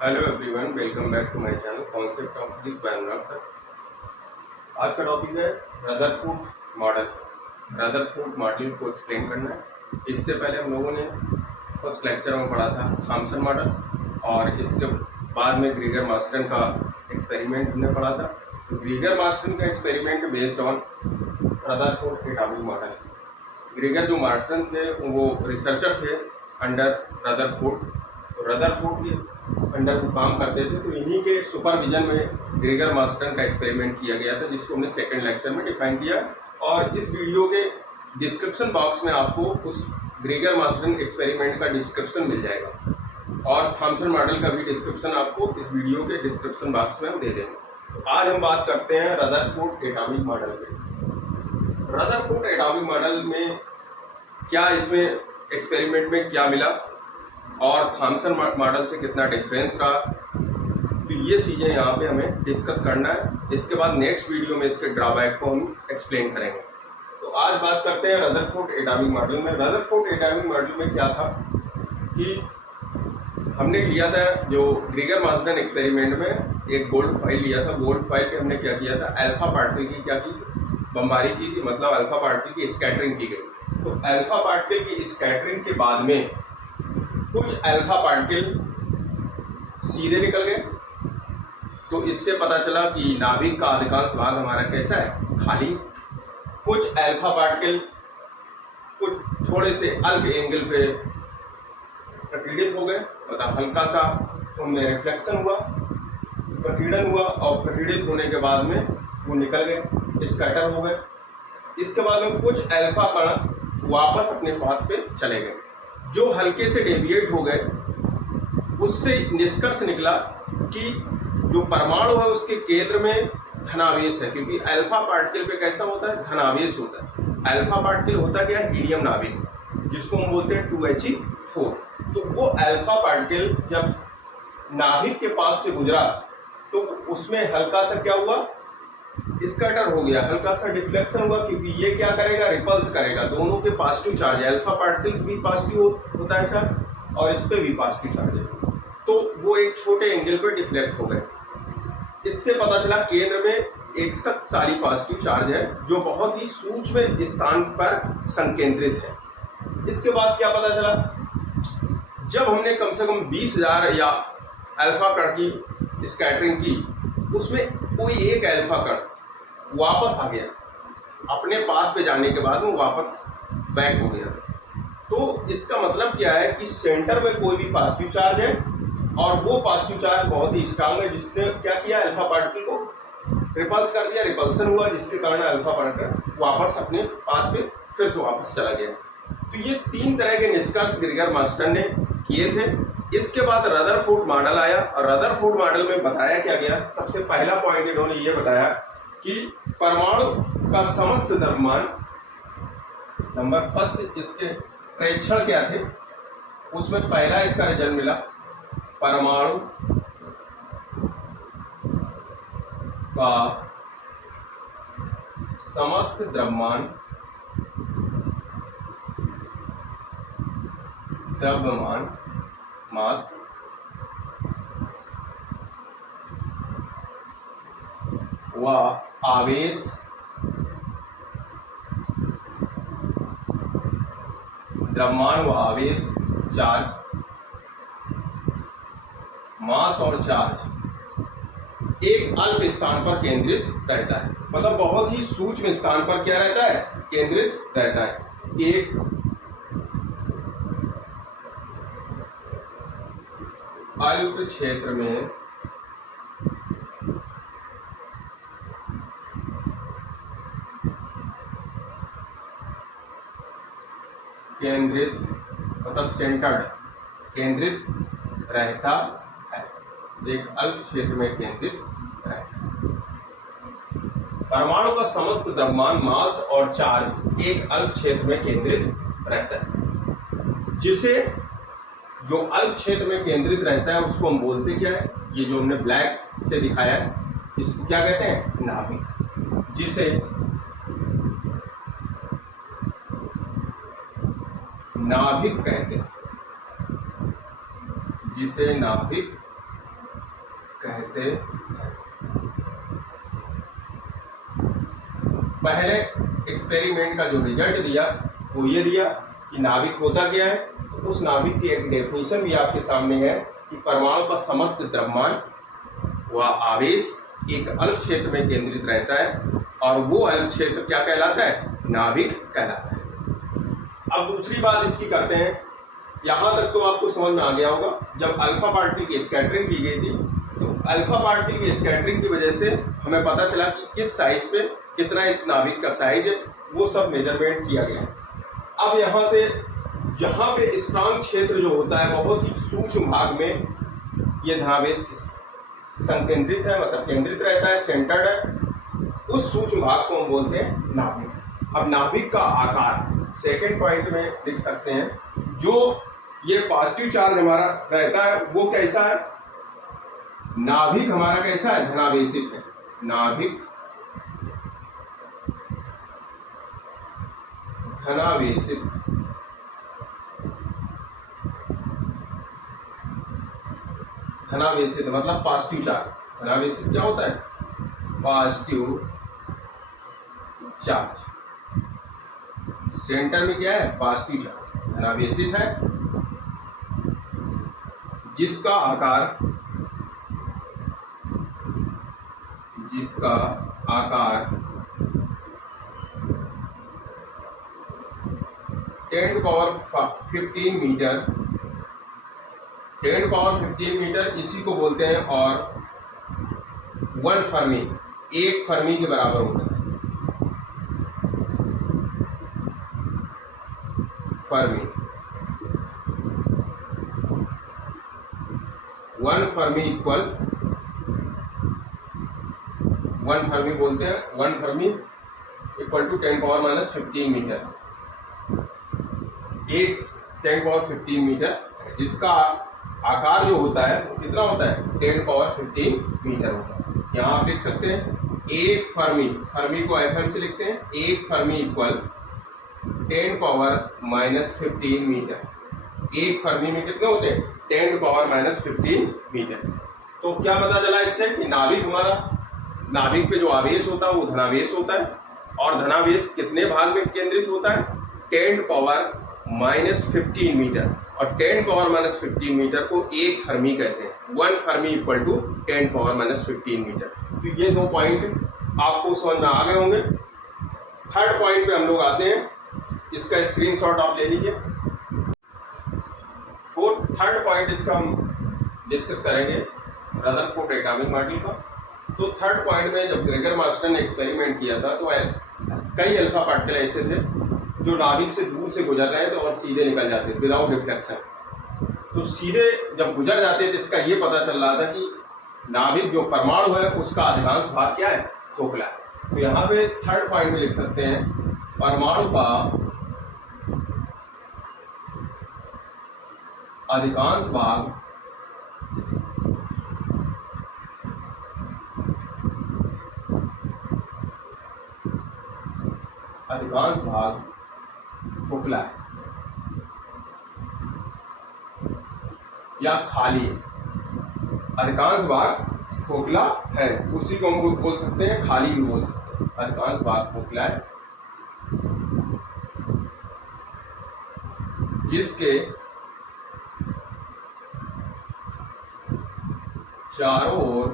Hello everyone, welcome back to my channel concept of physics by Anurag sir. आज का topic है Rutherford model. Rutherford model को explain करना है। इससे पहले हम लोगों ने फर्स्ट लेक्चर में पढ़ा था थॉमसन मॉडल और इसके बाद में ग्रीगर मार्स्टन का एक्सपेरिमेंट हमने पढ़ा था। तो ग्रीगर मार्स्टन का experiment based on Rutherford atomic model. ग्रीगर जो मार्स्टन थे वो रिसर्चर थे अंडर रदरफोर्ड। तो रदरफोर्ड के अंडर वो काम करते थे, तो इन्हीं के सुपरविजन में ग्रीगर मार्स्टन का एक्सपेरिमेंट किया गया था, जिसको हमने सेकंड लेक्चर में डिफाइन किया। और इस वीडियो के डिस्क्रिप्शन बॉक्स में आपको उस ग्रीगर मार्स्टन एक्सपेरिमेंट का डिस्क्रिप्शन मिल जाएगा और थॉमसन मॉडल का भी डिस्क्रिप्शन आपको इस वीडियो के डिस्क्रिप्शन बॉक्स में हम दे देंगे। तो आज हम बात करते हैं रदरफोर्ड एटॉमिक मॉडल पे। रदरफोर्ड एटॉमिक मॉडल में क्या, इसमें एक्सपेरिमेंट में क्या मिला और थॉमसन मॉडल से कितना डिफरेंस रहा, तो ये चीज़ें यहाँ पे हमें डिस्कस करना है। इसके बाद नेक्स्ट वीडियो में इसके ड्रॉबैक को हम एक्सप्लेन करेंगे। तो आज बात करते हैं रदरफोर्ड एटॉमिक मॉडल में। रदरफोर्ड एटॉमिक मॉडल में क्या था कि हमने लिया था जो ग्रीगर मार्स्टन एक्सपेरिमेंट में एक गोल्ड फाइल लिया था। गोल्ड फाइल पे हमने क्या किया था, अल्फा पार्टिकल की क्या की बमबारी की थी, मतलब अल्फा पार्टिकल की स्कैटरिंग की गई। तो अल्फा पार्टिकल की स्कैटरिंग के बाद में कुछ अल्फा पार्टिकल सीधे निकल गए। तो इससे पता चला कि नाभिक का अधिकांश भाग हमारा कैसा है, खाली। कुछ अल्फा पार्टिकल कुछ थोड़े से अल्प एंगल पे प्रकीर्णित हो गए, मतलब हल्का सा उनमें रिफ्लेक्शन हुआ, प्रकीर्णन हुआ और प्रकीर्णित होने के बाद में वो निकल गए, स्कैटर हो गए। इसके बाद में कुछ अल्फा कण वापस अपने पाथ पे चले गए। जो हल्के से डेविएट हो गए, उससे निष्कर्ष निकला कि जो परमाणु है उसके केंद्र में धनावेश है, क्योंकि अल्फा पार्टिकल पे कैसा होता है, धनावेश होता है। अल्फा पार्टिकल होता क्या है, हीलियम नाभिक, जिसको हम बोलते हैं 2He4। तो वो अल्फा पार्टिकल जब नाभिक के पास से गुजरा तो उसमें हल्का सा क्या हुआ, स्कैटर हो गया, हल्का सा डिफ्लेक्शन हुआ, क्योंकि ये क्या करेगा, रिपल्स करेगा। दोनों के पॉजिटिव चार्ज है, अल्फा पार्टिकल भी पॉजिटिव होता है चार्ज और इस पे भी पॉजिटिव चार्ज है, तो वो एक छोटे एंगल पे डिफ्लेक्ट हो गए। इससे पता चला केंद्र में एक शक्तिशाली पॉजिटिव चार्ज है जो बहुत ही सूक्ष्म स्थान पर संकेंद्रित है। इसके बाद क्या पता चला, जब हमने कम से कम 20,000 या अल्फा कण की स्कैटरिंग की, उसमें कोई एक अल्फा कण वापस आ गया, अपने पाथ पे जाने के बाद वो वापस बैक हो गया। तो इसका मतलब क्या है कि सेंटर में कोई भी पॉजिटिव चार्ज है और वो पॉजिटिव चार्ज बहुत ही स्ट्रांग है, जिसने क्या किया, अल्फा पार्टिकल को रिपल्स कर दिया, रिपल्सन हुआ, जिसके कारण अल्फा पार्टिकल वापस अपने पाथ पे फिर से वापस चला गया। तो ये 3 तरह के निष्कर्ष ग्रीगर मार्स्टन ने किए थे। इसके बाद रदरफोर्ड मॉडल आया और रदरफोर्ड मॉडल में बताया क्या गया, सबसे पहला पॉइंट इन्होंने ये बताया कि परमाणु का समस्त द्रव्यमान, नंबर फर्स्ट इसके प्रेक्षण क्या थे, उसमें पहला इसका रिजल्ट मिला, परमाणु का समस्त द्रव्यमान मास व आवेश द्रव्यमान व आवेश चार्ज, मास और चार्ज एक अल्प स्थान पर केंद्रित रहता है, मतलब बहुत ही सूक्ष्म स्थान पर क्या रहता है, केंद्रित रहता है। एक अल्प क्षेत्र में केंद्रित, मतलब सेंटर्ड, केंद्रित रहता है, एक अल्प क्षेत्र में केंद्रित रहता है। परमाणु का समस्त द्रव्यमान, मास और चार्ज एक अल्प क्षेत्र में केंद्रित रहता है, जिसे जो अल्प क्षेत्र में केंद्रित रहता है उसको हम बोलते क्या है, ये जो हमने ब्लैक से दिखाया है, इसको क्या कहते हैं, नाभिक। जिसे नाभिक कहते हैं, जिसे नाभिक कहते हैं। पहले एक्सपेरिमेंट का जो रिजल्ट दिया वो ये दिया कि नाभिक होता क्या है। तो उस नाभिक की एक डेफिनेशन भी आपके सामने है कि परमाणु का समस्त द्रव्यमान व आवेश एक अलग क्षेत्र में केंद्रित रहता है और वो अलग क्षेत्र क्या कहलाता है, नाभिक कहलाता है। अब दूसरी बात इसकी करते हैं। यहाँ तक तो आपको समझ में आ गया होगा, जब अल्फा पार्टिकल की स्कैटरिंग की गई थी तो अल्फा पार्टिकल की स्कैटरिंग की वजह से हमें पता चला कि किस साइज पे कितना इस नाभिक का साइज है, वो सब मेजरमेंट किया गया। अब यहाँ से जहाँ पे स्ट्रांग क्षेत्र जो होता है बहुत ही सूक्ष्म भाग में ये धनावेश संकेंद्रित है, मतलब केंद्रित रहता है, सेंटर्ड है, उस सूक्ष्म भाग को हम बोलते हैं नाभिक। अब नाभिक का आकार सेकेंड पॉइंट में लिख सकते हैं। जो ये पॉजिटिव चार्ज हमारा रहता है वो कैसा है, नाभिक हमारा कैसा है, धनावेशित है। नाभिक धनावेशित, धनावेशित मतलब पॉजिटिव चार्ज। धनावेशित क्या होता है, पॉजिटिव चार्ज। सेंटर में क्या है, पॉजिटिव चार्ज धनावेशित है, जिसका आकार 10⁻15 मीटर, 10⁻15 मीटर इसी को बोलते हैं। और 1 फर्मी, 1 फर्मी के बराबर होता है। फर्मी, 1 फर्मी इक्वल, 1 फर्मी बोलते हैं, 1 fermi equal to 10⁻15 metre. 1 10⁻15 metre, जिसका आकार जो होता है वो कितना होता है, 10⁻15 मीटर होता है। यहाँ आप लिख सकते हैं 1 फर्मी, फर्मी को FM से लिखते हैं, 1 फर्मी इक्वल 10⁻15 मीटर। 1 फर्मी में कितने होते हैं, 10⁻15 मीटर। तो क्या पता चला इससे कि नाभिक हमारा, नाभिक पे जो आवेश होता है वो धनावेश होता है। और धनावेश कितने भाग में केंद्रित होता है, 10⁻15 मीटर। और 10⁻15 मीटर को 1 फर्मी कहते हैं। 1 फर्मी इक्वल टू 10⁻15 मीटर। तो ये 2 पॉइंट आपको समझ में आ गए होंगे। थर्ड पॉइंट पे हम लोग आते हैं, इसका स्क्रीनशॉट आप ले लीजिए। थर्ड पॉइंट इसका हम डिस्कस करेंगे रदरफोर्ड एटॉमिक मॉडल का। तो थर्ड पॉइंट में जब ग्रेगर मास्टर ने एक्सपेरिमेंट किया था तो कई अल्फा पार्टिकल ऐसे थे जो नाभिक से दूर से गुजर रहे थे और सीधे निकल जाते थे विदाउट रिफ्लेक्शन। तो सीधे जब गुजर जाते थे इसका ये पता चल रहा था कि नाभिक जो परमाणु है उसका अधिकांश भाग क्या है, खोखला है। तो यहाँ पे थर्ड पॉइंट में लिख सकते हैं परमाणु का अधिकांश भाग खोखला है या खाली है। अधिकांश भाग खोखला है, उसी को हम बोल सकते हैं खाली भी बोल सकते हैं। अधिकांश भाग खोखला है जिसके चारों ओर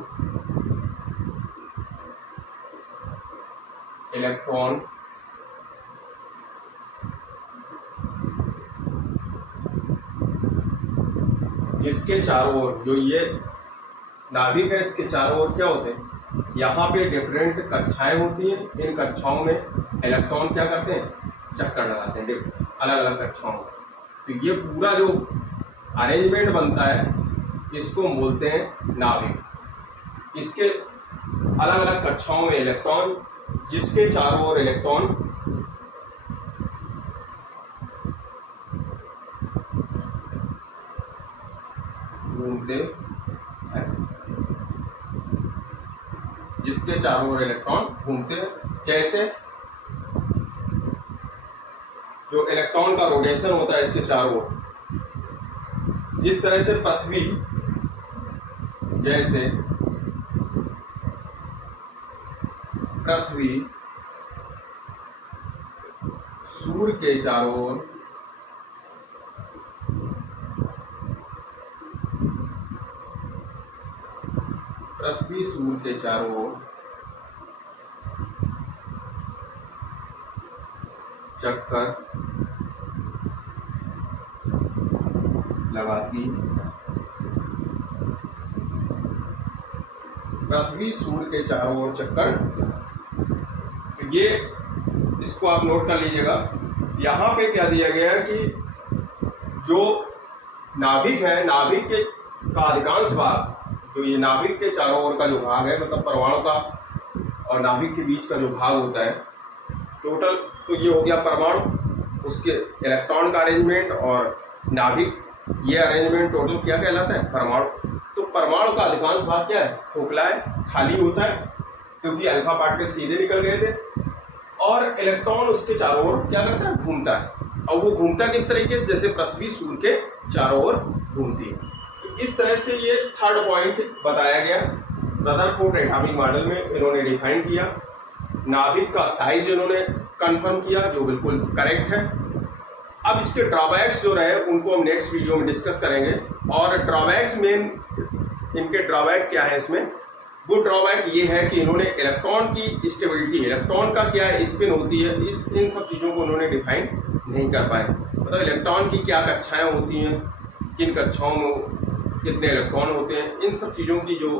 इलेक्ट्रॉन जिसके चारों ओर, जो ये नाभिक है इसके चारों ओर क्या होते हैं, यहाँ पे डिफरेंट कक्षाएं होती हैं। इन कक्षाओं में इलेक्ट्रॉन क्या करते हैं, चक्कर लगाते हैं अलग अलग कक्षाओं में। तो ये पूरा जो अरेंजमेंट बनता है इसको हम बोलते हैं नाभिक। इसके अलग अलग कक्षाओं में इलेक्ट्रॉन, जिसके चारों ओर इलेक्ट्रॉन घूमते हैं, जिसके चारों ओर इलेक्ट्रॉन घूमते हैं। जैसे जो इलेक्ट्रॉन का रोटेशन होता है इसके चारों ओर, जिस तरह से पृथ्वी जैसे पृथ्वी सूर्य के चारों ओर पृथ्वी सूर्य के चारों ओर चक्कर लगाती पृथ्वी सूर्य के चारों ओर चक्कर। ये इसको आप नोट कर लीजिएगा। यहाँ पे क्या दिया गया है कि जो नाभिक है, नाभिक के का अधिकांश भाग, तो ये नाभिक के चारों ओर का जो भाग है, मतलब परमाणु का और नाभिक के बीच का जो भाग होता है टोटल, तो ये हो गया परमाणु, उसके इलेक्ट्रॉन का अरेंजमेंट और नाभिक, ये अरेंजमेंट टोटल क्या कहलाता है? परमाणु। तो परमाणु का अधिकांश भाग क्या है? खोखला है, खाली होता है, क्योंकि अल्फा पार्टिकल सीधे निकल गए थे, और इलेक्ट्रॉन उसके चारों ओर क्या करता है? घूमता है। और वो घूमता किस तरीके से? जैसे पृथ्वी सूर्य के चारों ओर घूमती है। तो इस तरह से ये थर्ड पॉइंट बताया गया। रदरफोर्ड एटॉमिक मॉडल में इन्होंने डिफाइन किया। नाभिक का साइज इन्होंने कंफर्म किया, जो बिल्कुल करेक्ट है। अब इसके ड्रॉबैक्स जो रहे उनको हम नेक्स्ट वीडियो में डिस्कस करेंगे। और ड्रॉबैक्स मेन, इनके ड्रॉबैक क्या है इसमें? वो ड्रॉबैक ये है कि इन्होंने इलेक्ट्रॉन की स्टेबिलिटी, इलेक्ट्रॉन का क्या स्पिन होती है, इन सब चीज़ों को उन्होंने डिफाइन नहीं कर पाए। मतलब इलेक्ट्रॉन की क्या कक्षाएं होती हैं, किन कक्षाओं में कितने इलेक्ट्रॉन होते हैं, इन सब चीज़ों की जो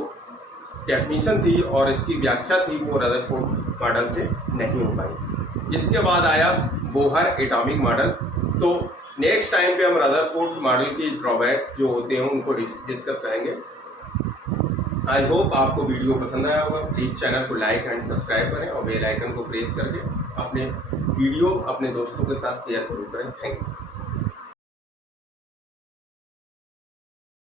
डेफिनीशन थी और इसकी व्याख्या थी वो रदरफोर्ड मॉडल से नहीं हो पाई। इसके बाद आया बोहर एटॉमिक मॉडल। तो नेक्स्ट टाइम पे हम रदरफोर्ड मॉडल की ड्रॉबैक जो होते हैं उनको डिस्कस करेंगे। आई होप आपको वीडियो पसंद आया होगा। प्लीज़ चैनल को लाइक एंड सब्सक्राइब करें और बेल आइकन को प्रेस करके अपने वीडियो अपने दोस्तों के साथ शेयर जरूर करें। Thank you.